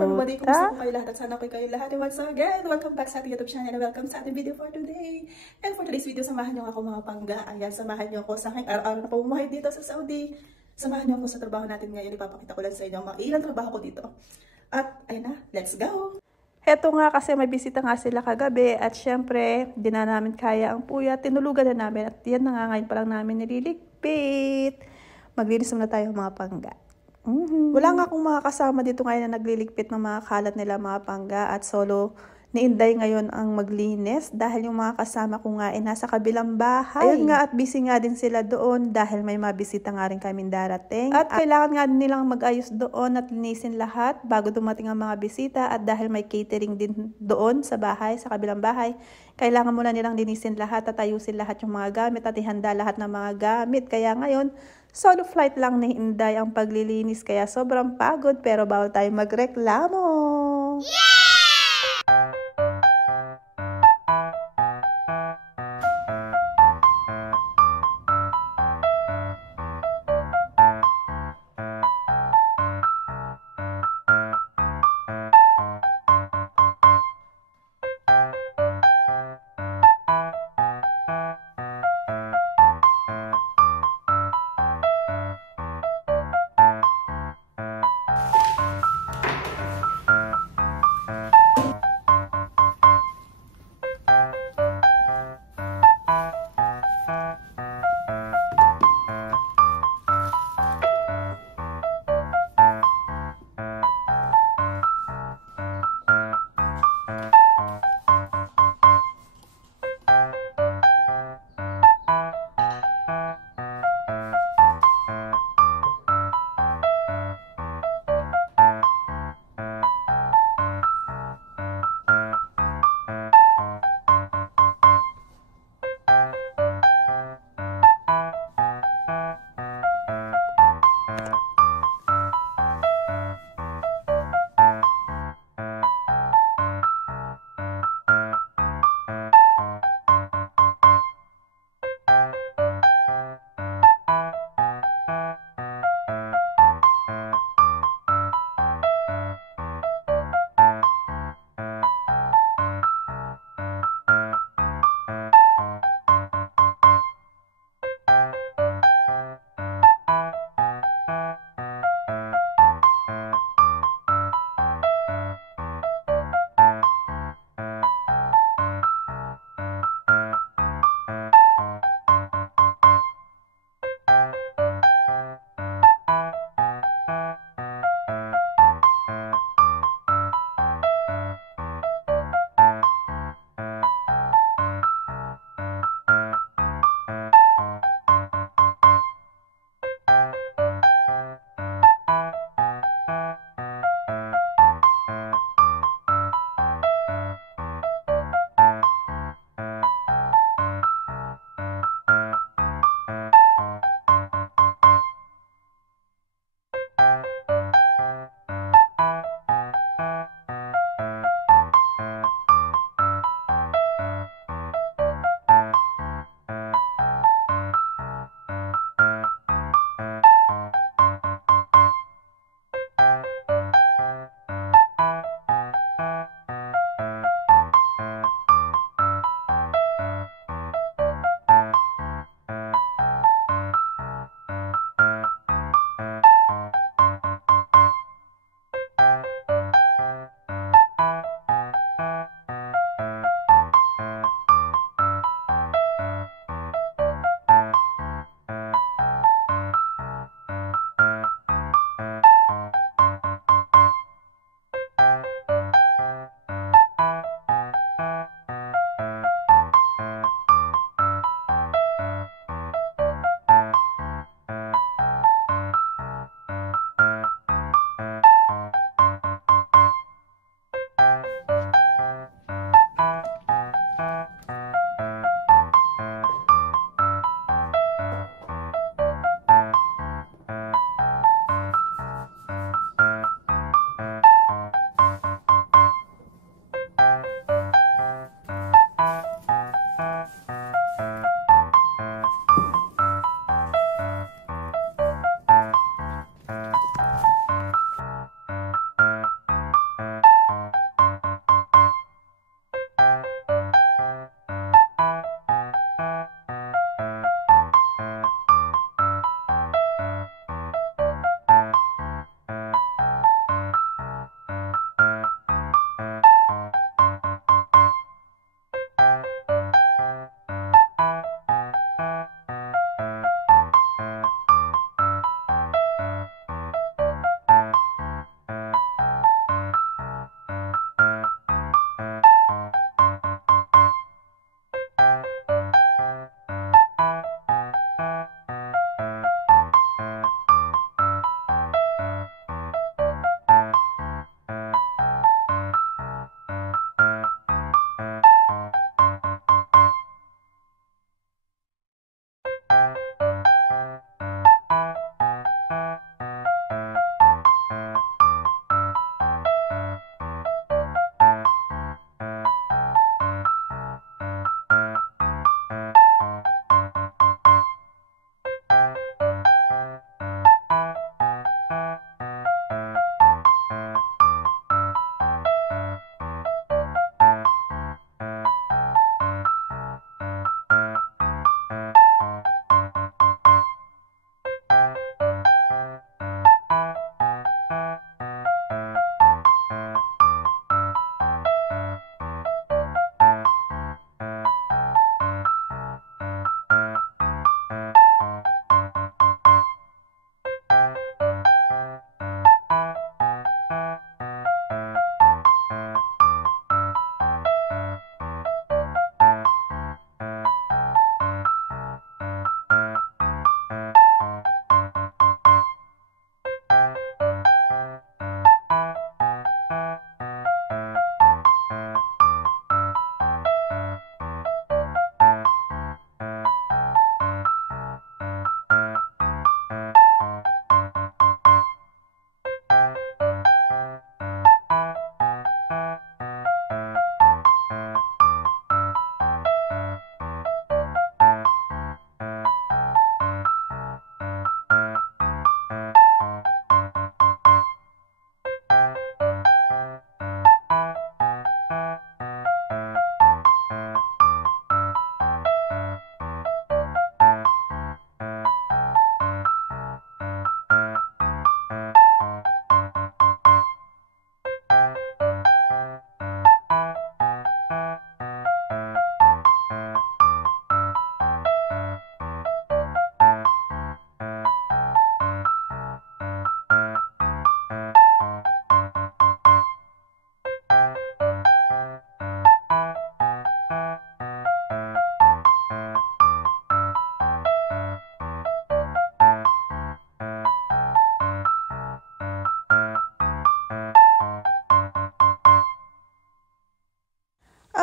everybody, kumusta po kayo lahat at sana po kayo lahat. And once again, welcome back sa ating YouTube channel and welcome sa ating video for today. And for today's video, samahan niyo ako mga pangga. Ayan, samahan niyo ako sa aking araw-araw na pamumuhay dito sa Saudi. Samahan niyo ako sa trabaho natin ngayon. Ipapakita ko lang sa inyo mga ilang trabaho ko dito. At ayun na, let's go! Heto nga kasi may bisita nga sila kagabi at syempre, di na namin kaya ang puya. Tinulugan na namin at yan na nga ngayon pa lang namin nililigpit. Maglinis muna tayo mga pangga. Wala nga akong mga kasama dito ngayon na nagliligpit ng mga kalat nila mga pangga at solo ni Inday ngayon ang maglinis dahil yung mga kasama ko nga ay nasa kabilang bahay. Ayun nga at busy nga din sila doon dahil may mabisita nga rin kami darating. At kailangan nga din nilang mag-ayos doon at linisin lahat bago dumating ang mga bisita at dahil may catering din doon sa bahay, sa kabilang bahay, kailangan muna nilang linisin lahat at ayusin lahat yung mga gamit at ihanda lahat ng mga gamit. Kaya ngayon, solo flight lang ni Inday ang paglilinis kaya sobrang pagod pero bawal tayong magreklamo. Yeah!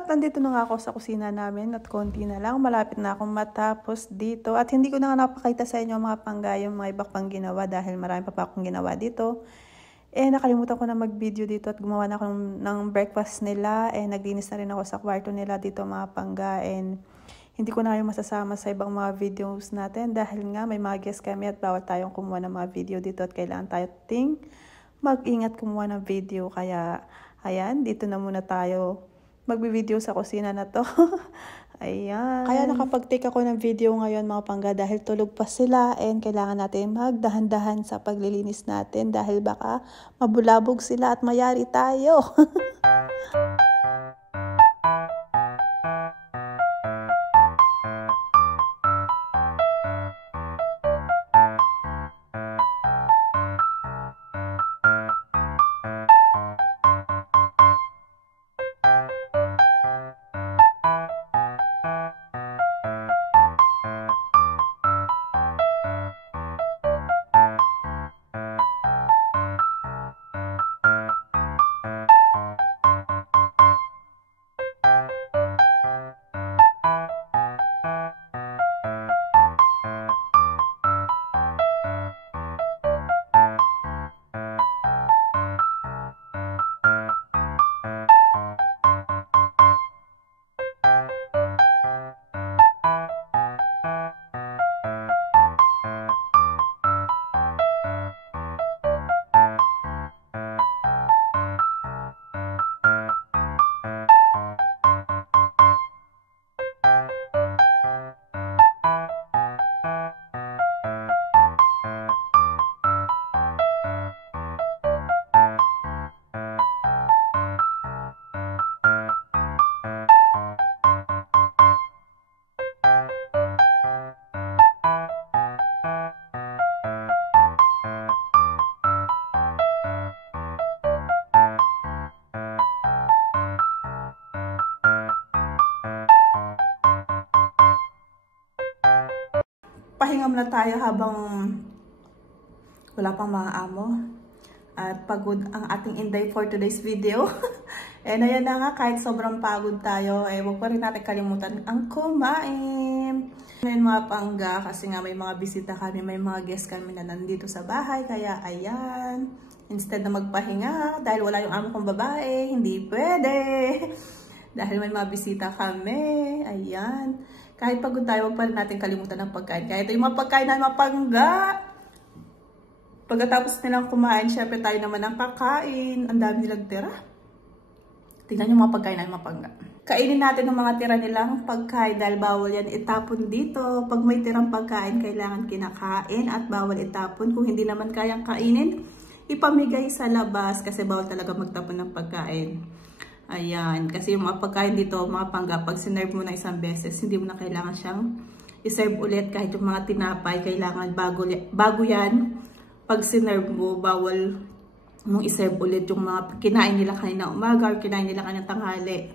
At nandito na nga ako sa kusina namin at konti na lang. Malapit na akong matapos dito. At hindi ko na nga napakita sa inyo mga pangga, yung mga iba pang ginawa dahil marami pa akong ginawa dito. Nakalimutan ko na mag-video dito at gumawa na ako ng breakfast nila. Naglinis na rin ako sa kwarto nila dito mga pangga. Hindi ko na kayo masasama sa ibang mga videos natin dahil nga may mga guests kami at bawal tayong kumuha ng mga video dito at kailangan tayo mag-ingat kumuha ng video. Kaya, ayan, dito na muna tayo magbi-video sa kusina na to. Ayan. Kaya nakapag-take ako ng video ngayon mga pangga dahil tulog pa sila and kailangan natin magdahan-dahan sa paglilinis natin dahil baka mabulabog sila at mayari tayo. Pahinga muna tayo habang wala pang mga amo. At pagod ang ating inday for today's video. Ayan na nga, kahit sobrang pagod tayo, huwag pa rin natin kalimutan ang kumain. Ngayon mga pangga, kasi nga may mga bisita kami, may mga guests kami na nandito sa bahay. Kaya ayan, instead na magpahinga, dahil wala yung amo kong babae, hindi pwede. Dahil may mga bisita kami, ayan. Kahit pagod tayo, huwag pa rin natin kalimutan ng pagkain. Kaya ito yung mga pagkain na mapangga. Pagkatapos nilang kumain, syempre tayo naman ang kakain. Ang dami nilang tira. Tingnan yung mga pagkain na mapangga. Kainin natin ang mga tira nilang pagkain dahil bawal yan itapon dito. Pag may tirang pagkain, kailangan kinakain at bawal itapon. Kung hindi naman kayang kainin, ipamigay sa labas kasi bawal talaga magtapon ng pagkain. Ayan, kasi yung mga pagkain dito, mga pangga, pag sinerve mo na isang beses, hindi mo na kailangan siyang iserve ulit. Kahit yung mga tinapay, kailangan bago yan. Pag sinerve mo, bawal mong iserve ulit yung mga kinain nila kanina umaga or kinain nila kanina tanghali.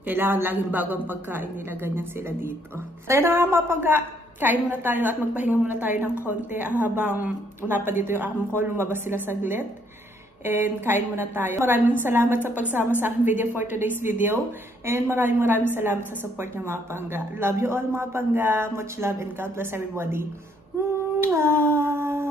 Kailangan laging bago ang pagkain nila, ganyan sila dito. So, ayan na mga pangga, kain muna tayo at magpahinga muna tayo ng konti habang wala pa dito yung amo ko, lumabas sila saglit. And kain muna tayo. Maraming salamat sa pagsama sa aking video for today's video. And maraming salamat sa support ng mga pangga. Love you all mga pangga. Much love and God bless everybody. Mwah!